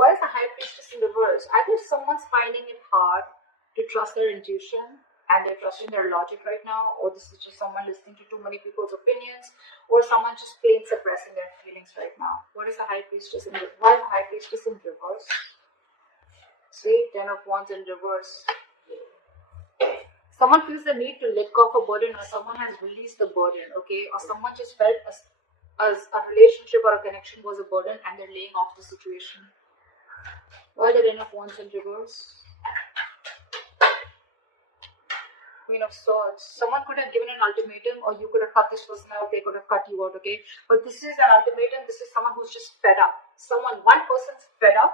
Why is the High Priestess in reverse? Either someone's finding it hard to trust their intuition and they're trusting their logic right now, or this is just someone listening to too many people's opinions, or someone just plain suppressing their feelings right now. What is the High Priestess in reverse? Why is the High Priestess in reverse? See, 10 of Wands in reverse. Someone feels the need to let go of a burden, or someone has released the burden, okay? Or someone just felt as a relationship or a connection was a burden and they're laying off the situation. Why the 10 of Wands in reverse? Queen of Swords. Someone could have given an ultimatum, or you could have cut this person out, they could have cut you out, okay? But this is an ultimatum. This is someone who's just fed up. One person's fed up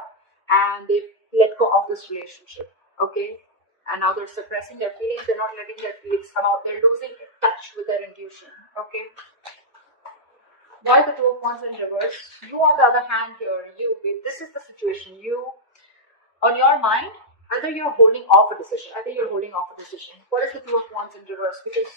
and they've let go of this relationship, okay? And now they're suppressing their feelings. They're not letting their feelings come out. They're losing touch with their intuition, okay? Why the 2 of Wands in reverse? You, on the other hand, here, this is the situation. You, on your mind, either you're holding off a decision. What is the 2 of Wands in reverse? Because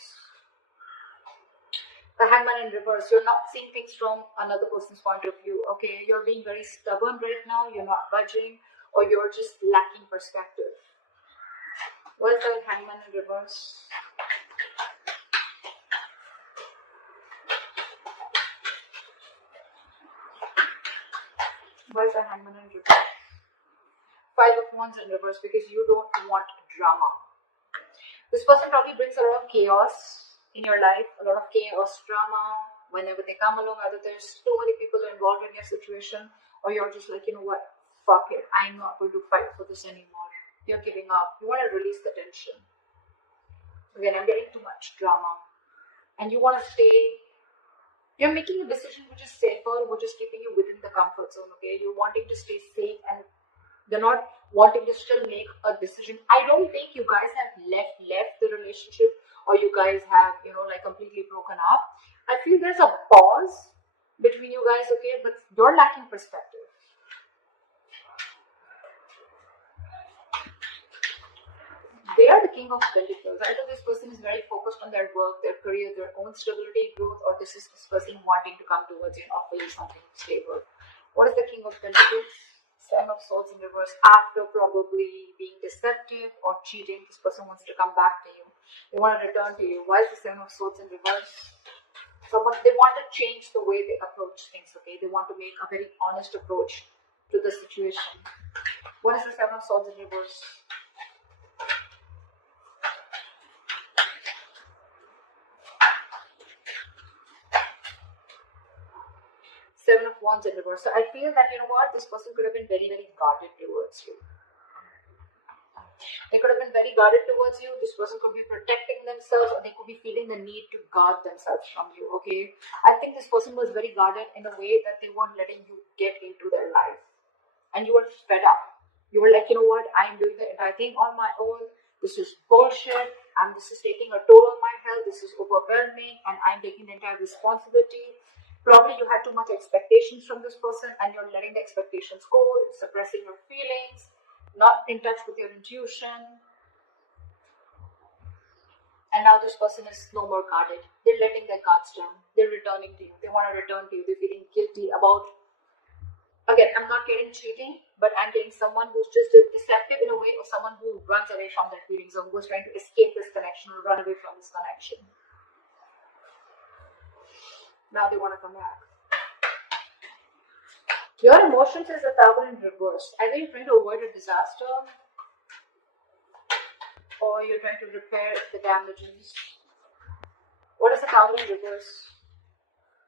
the Hangman in reverse, you're not seeing things from another person's point of view, okay? You're being very stubborn right now. You're not budging, or you're just lacking perspective. What is the Hangman in reverse? Why is the Hangman in reverse? 5 of Wands in reverse, because you don't want drama. This person probably brings a lot of chaos in your life, a lot of chaos, drama. Whenever they come along, either there's too many people involved in your situation, or you're just like, you know what, fuck it, I'm not going to fight for this anymore. You're giving up. You want to release the tension. Again, I'm getting too much drama. And you want to stay. You're making a decision which is safer, which is keeping you within the comfort zone, okay? You're wanting to stay safe and they're not wanting to still make a decision. I don't think you guys have left the relationship, or you guys have, like completely broken up. I feel there's a pause between you guys, okay? But you're lacking perspective. They are the King of Pentacles. Either this person is very focused on their work, their career, their own stability, growth, or this is this person wanting to come towards you and offer you something stable. What is the King of Pentacles? 7 of Swords in reverse. After probably being deceptive or cheating, this person wants to come back to you. They want to return to you. Why is the 7 of Swords in reverse? They want to change the way they approach things, okay? They want to make a very honest approach to the situation. What is the 7 of Swords in reverse? Seven of Wands in reverse. So I feel that, this person could have been very, very guarded towards you. They could have been very guarded towards you. This person could be protecting themselves, or they could be feeling the need to guard themselves from you, okay? I think this person was very guarded in a way that they weren't letting you get into their life. And you were fed up. You were like, you know what? I'm doing the entire thing on my own. This is bullshit. And this is taking a toll on my health. This is overwhelming. And I'm taking the entire responsibility. Probably you had too much expectations from this person and you're letting the expectations go, you're suppressing your feelings, not in touch with your intuition. And now this person is no more guarded. They're letting their guards down. They're returning to you. They want to return to you. They're feeling guilty about, again, I'm not getting cheating, but I'm getting someone who's just deceptive in a way, or someone who runs away from their feelings, or who's trying to escape this connection or run away from this connection. Now they want to come back. Your emotions is a Tower in reverse. Either you're trying to avoid a disaster, or you're trying to repair the damages. What is the Tower in reverse?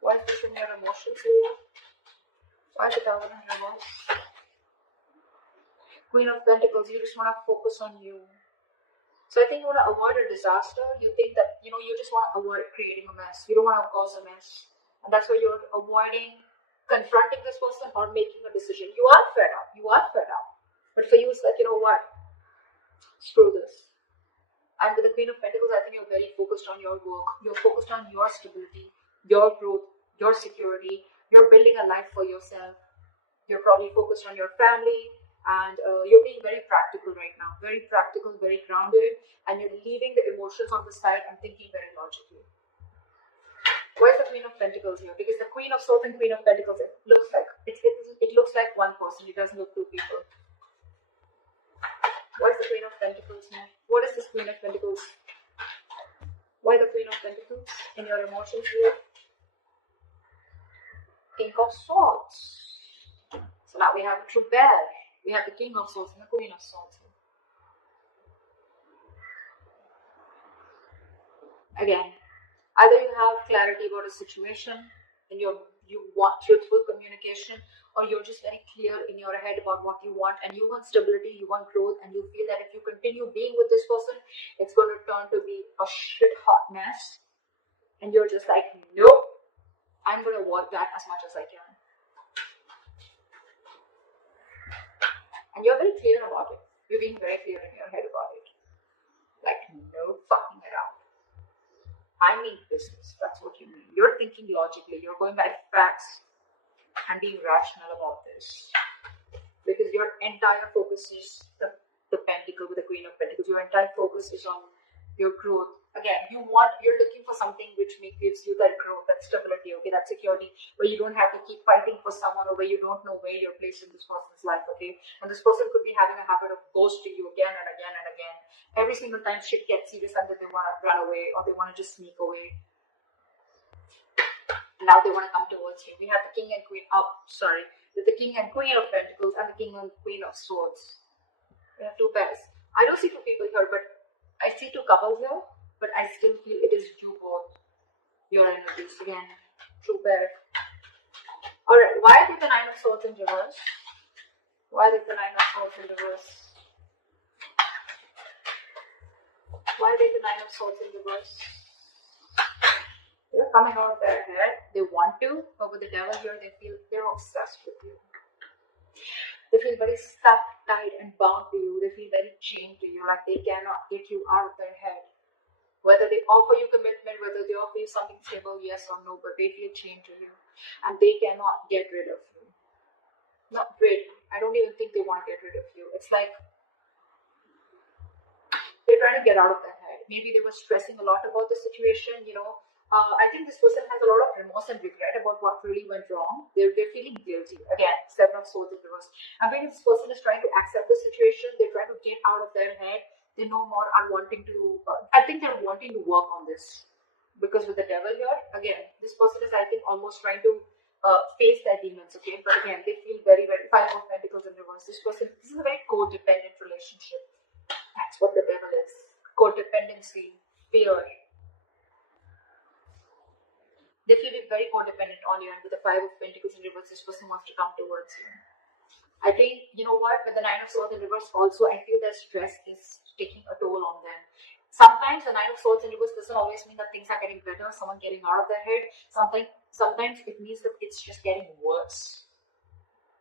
What is this in your emotions here? Why is the Tower in reverse? Queen of Pentacles, you just want to focus on you. So I think you want to avoid a disaster. You think that, you just want to avoid creating a mess. You don't want to cause a mess. And that's why you're avoiding confronting this person or making a decision. You are fed up. But for you, it's like, you know what? Screw this. And with the Queen of Pentacles, I think you're very focused on your work. You're focused on your stability, your growth, your security. You're building a life for yourself. You're probably focused on your family. And you're being very practical right now. Very practical, very grounded. And you're leaving the emotions on the side and thinking very logically. Where's the Queen of Pentacles? Pentacles here, because the Queen of Swords and Queen of Pentacles, it looks like one person. It doesn't look two people. What is the Queen of Pentacles here? What is this Queen of Pentacles? Why the Queen of Pentacles in your emotions here? King of Swords. So now we have a true pair. We have the King of Swords and the Queen of Swords. Again, either you have clarity about a situation and you want truthful communication, or you're just very clear in your head about what you want, and you want stability, you want growth, and you feel that if you continue being with this person, it's going to turn to be a shit hot mess. And you're just like, nope, I'm going to work that as much as I can. And you're very clear about it. You're being very clear in your head about it. Like, no fucking around. I mean business. That's what you mean. You're thinking logically. You're going by facts and being rational about this. Because your entire focus is the pentacle with the Queen of Pentacles. Your entire focus is on your growth. Again, you're looking for something which gives you that growth, that stability, okay, that security, where you don't have to keep fighting for someone, or where you don't know where you're placed in this person's life, okay? And this person could be having a habit of ghosting you again and again and again. Every single time shit gets serious, and then they want to run away, or they want to just sneak away. Now they want to come towards you. We have the King and Queen with the King and Queen of Pentacles and the King and Queen of Swords. We have two pairs. I don't see two people here, but I see two couples here, but I still feel it is you both. Your energies again. True pair. Alright, why did the Nine of Swords in reverse? Why did the Nine of Swords in reverse? Why did the Nine of Swords in reverse? They're coming out of their head. They want to, but with the Devil here, they feel they're obsessed with you. They feel very stuck, tied, and bound to you. They feel very chained to you, like they cannot get you out of their head. Whether they offer you commitment, whether they offer you something stable, yes or no, but they feel chained to you. And they cannot get rid of you. Not rid. I don't even think they want to get rid of you. It's like they're trying to get out of their head. Maybe they were stressing a lot about the situation, you know. I think this person has a lot of remorse and regret about what really went wrong. They're feeling guilty. Again, Seven of Swords in reverse. I think this person is trying to accept the situation. They're trying to get out of their head. They no more are wanting to, I think they're wanting to work on this. Because with the Devil here, again, this person is, I think, almost trying to face their demons, okay? But again, they feel very, very, Five of Pentacles in reverse. This is a very codependent relationship. That's what the Devil is. Codependency, fear. They feel very codependent on you, and with the Five of Pentacles in reverse, this person wants to come towards you. I think, you know what, with the Nine of Swords in reverse also, I feel that stress is taking a toll on them. Sometimes the Nine of Swords in reverse doesn't always mean that things are getting better, someone getting out of their head. Sometimes it means that it's just getting worse.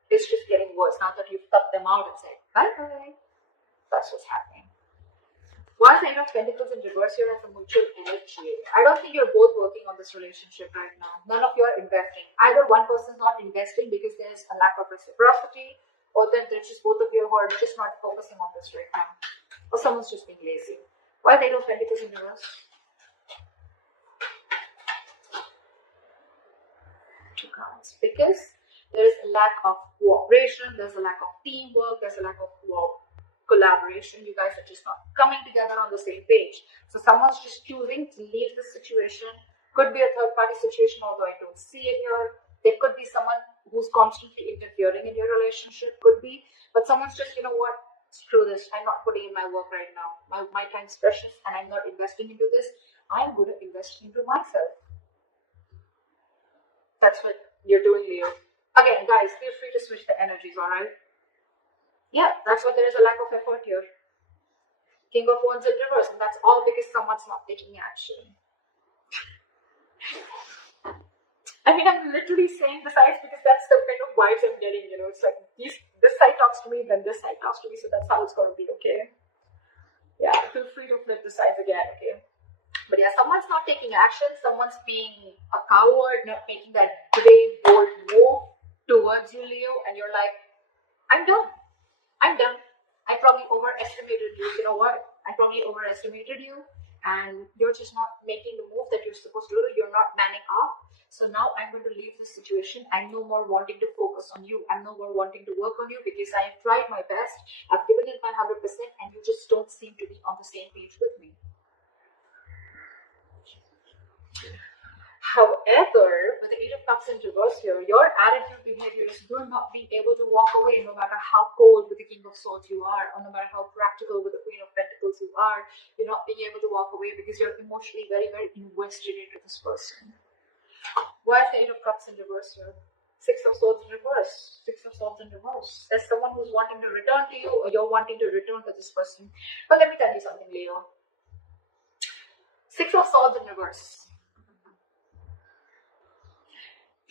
It's just getting worse now that you've cut them out and said, bye-bye. That's what's happening. Why is the Nine of Pentacles in reverse here has a mutual energy? I don't think you're both working on this relationship right now. None of you are investing. Either one person's not investing because there's a lack of reciprocity, or then there's just both of you who are just not focusing on this right now. Or someone's just being lazy. Why is the Eight of Pentacles in reverse? Two cards. Because there's a lack of cooperation, there's a lack of teamwork, there's a lack of collaboration. You guys are just not coming together on the same page. So someone's just choosing to leave the situation. Could be a third party situation, although I don't see it here. There could be someone who's constantly interfering in your relationship, could be. But someone's just, you know what, screw this. I'm not putting in my work right now. My time's precious and I'm not investing into this. I'm going to invest into myself. That's what you're doing, Leo. Again, guys, feel free to switch the energies, alright? Yeah, that's why there is a lack of effort here. King of Wands in reverse, and that's all because someone's not taking action. I mean, I'm literally saying the sides because that's the kind of vibes I'm getting, you know. It's like this side talks to me, then this side talks to me, so that's how it's going to be, okay? Yeah, feel free to flip the sides again, okay? But yeah, someone's not taking action, someone's being a coward, not making that brave, bold move towards you, Leo, and you're like, I'm done. I'm done. I probably overestimated you. You know what? I probably overestimated you, and you're just not making the move that you're supposed to do. You're not manning up. So now I'm going to leave this situation. I'm no more wanting to focus on you. I'm no more wanting to work on you because I have tried my best. I've given it my 100% and you just don't seem to be on the same page with me. However, with the Eight of Cups in reverse here, your attitude, behavior is you're not being able to walk away no matter how cold with the King of Swords you are, or no matter how practical with the Queen of Pentacles you are. You're not being able to walk away because you're emotionally very, very invested into this person. Why is the Eight of Cups in reverse here? Six of Swords in reverse. Six of Swords in reverse. There's someone who's wanting to return to you, or you're wanting to return to this person. But let me tell you something, Leo. Six of Swords in reverse.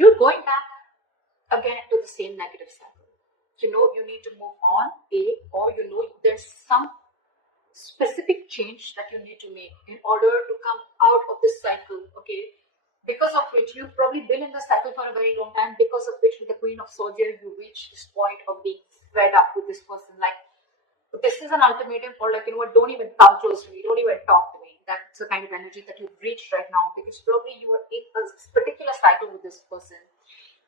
You're going back again to the same negative cycle. You know you need to move on, or you know there's some specific change that you need to make in order to come out of this cycle, okay? Because of which you've probably been in the cycle for a very long time, because of which with the Queen of Swords here, you reach this point of being fed up with this person. Like, this is an ultimatum, or like, you know what, don't even come close to me, don't even talk to me. That's the kind of energy that you've reached right now, because probably you are in a particular cycle with this person.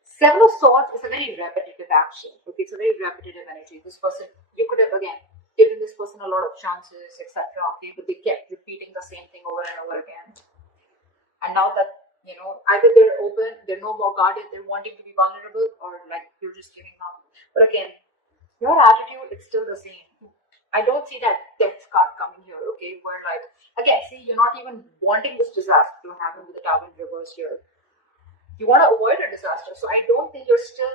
Seven of Swords is a very repetitive action. Okay, it's a very repetitive energy. This person, you could have again given this person a lot of chances, etc. Okay, but they kept repeating the same thing over and over again. And now that, you know, either they're open, they're no more guarded, they're wanting to be vulnerable, or like you're just giving up. But again, your attitude is still the same. I don't see that death card coming here. Okay, where like again, see, you're not even wanting this disaster to happen with the Tower in reverse here. You want to avoid a disaster. So I don't think you're still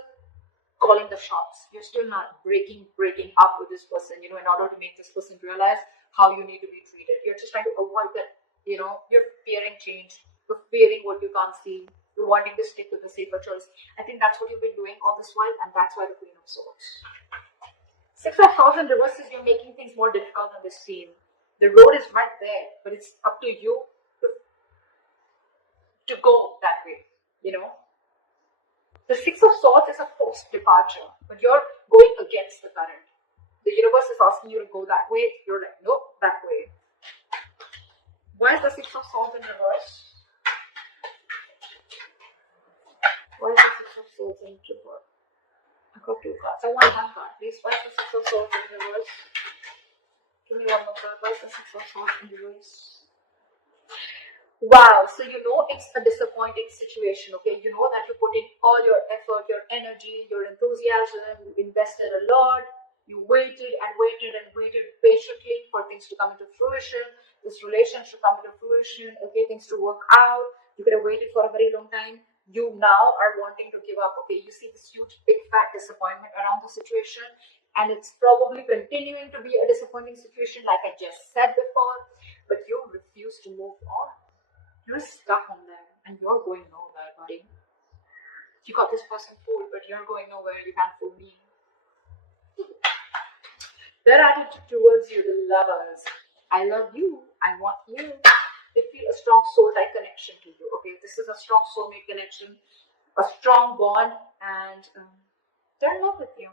calling the shots. You're still not breaking up with this person, you know, in order to make this person realize how you need to be treated. You're just trying to avoid that, you know, you're fearing change. You're fearing what you can't see. You're wanting to stick with the safer choice. I think that's what you've been doing all this while, and that's why the Queen of Swords. Six of Swords in reverse is you're making things more difficult on this scene. The road is right there, but it's up to you to go that way. You know, the Six of Swords is a forced departure, but you're going against the current. The universe is asking you to go that way. You're like, nope, that way. Why is the Six of Swords in reverse? Why is the Six of Swords in reverse? I got two cards. I want one card, please. Why is the Six of Swords in reverse? Give me one more card. Why is the Six of Swords in reverse? Wow, so you know it's a disappointing situation, okay? You know that you put in all your effort, your energy, your enthusiasm, you invested a lot, you waited and waited and waited patiently for things to come into fruition, this relationship to come into fruition, okay, things to work out. You could have waited for a very long time. You now are wanting to give up, okay? You see this huge, big, fat disappointment around the situation, and it's probably continuing to be a disappointing situation, like I just said before, but you refuse to move on. You're stuck on them, and you're going nowhere, buddy. You got this person fooled, but you're going nowhere. You can't fool me. Their attitude towards you, the lovers. I love you. I want you. They feel a strong soul-like connection to you. Okay, this is a strong soulmate connection, a strong bond, and they're in love with you.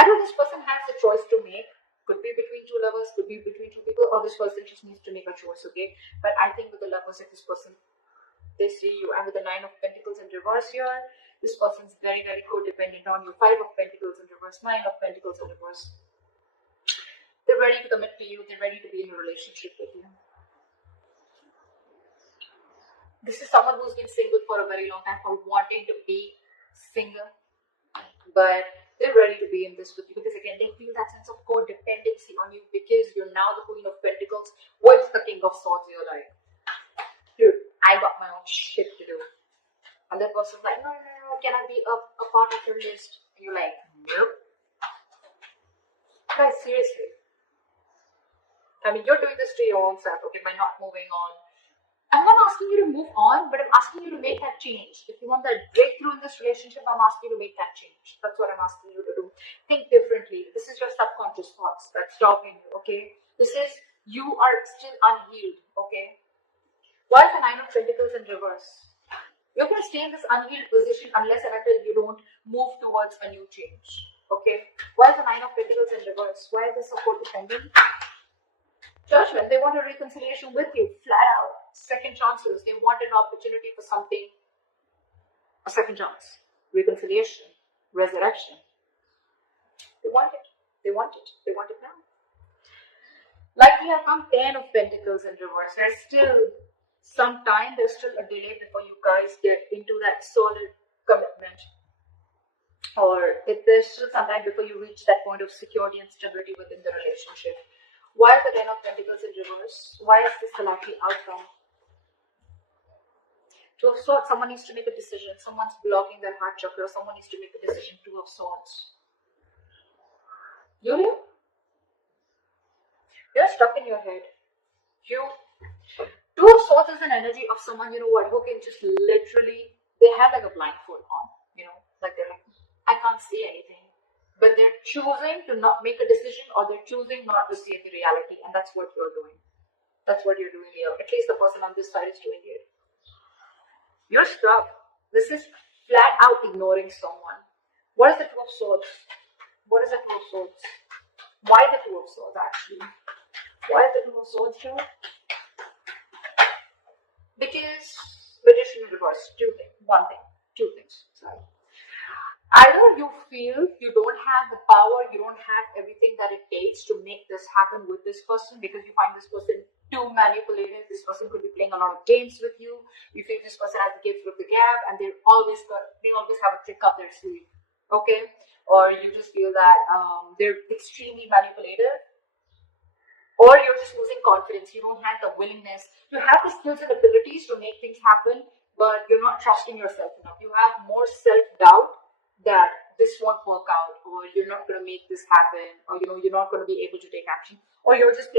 Either this person has the choice to make. Could be between two lovers, could be between two people, or this person just needs to make a choice, okay? But I think with the lovers, if this person, they see you, and with the Nine of Pentacles in reverse here, this person's very, very codependent on you. Five of Pentacles in reverse, Nine of Pentacles in reverse. They're ready to commit to you, they're ready to be in a relationship with you. This is someone who's been single for a very long time, or wanting to be single, but they're ready to be in this with you, because again, they feel that sense of codependency on you, because you're now the Queen of Pentacles. What's the King of Swords? You're like, dude, I got my own shit to do. And that person's like, no, can I be a part of your list? And you're like, nope. Guys, seriously. I mean, you're doing this to your own self, okay, by not moving on. I'm not asking you to move on, but I'm asking you to make that change. If you want that breakthrough in this relationship, I'm asking you to make that change. That's what I'm asking you to do. Think differently. This is your subconscious thoughts that's stopping you, okay? This is, you are still unhealed, okay? Why is the Nine of Pentacles in reverse? You're going to stay in this unhealed position unless and until you don't move towards a new change, okay? Why is the Nine of Pentacles in reverse? Why is this so codependent? Judgment. They want a reconciliation with you, flat out. Second chances. They want an opportunity for something A second chance, reconciliation, resurrection. They want it. They want it. They want it now. Like we have come 10 of Pentacles in reverse. There's still some time, there's still a delay before you guys get into that solid commitment. Or if there's still some time before you reach that point of security and stability within the relationship. Why is the 10 of Pentacles in reverse? Why is this the likely outcome? Two of Swords, someone needs to make a decision. Someone's blocking their heart chakra. Someone needs to make a decision. Two of Swords. You know? You're stuck in your head. Two of Swords is an energy of someone, you know what, who can just literally, they have like a blindfold on, you know, like they're like, I can't see anything. But they're choosing to not make a decision, or they're choosing not to see the reality, and that's what you're doing. That's what you're doing here. At least the person on this side is doing it. You're stuck. This is flat out ignoring someone. What is the Two of Swords? What is the Two of Swords? Why the Two of Swords actually? Why is the Two of Swords here? Because Magician in reverse. Two things. Sorry. Either you feel you don't have the power, you don't have everything that it takes to make this happen with this person, because you find this person too manipulative. This person could be playing a lot of games with you. You feel this person has the gift of the gab, and they always have a trick up their sleeve. Okay? Or you just feel that they're extremely manipulative. Or you're just losing confidence. You don't have the willingness. You have the skills and abilities to make things happen, but you're not trusting yourself enough. You have more self-doubt that this won't work out, or you're not going to make this happen, or you know, you're not going to be able to take action, or you're just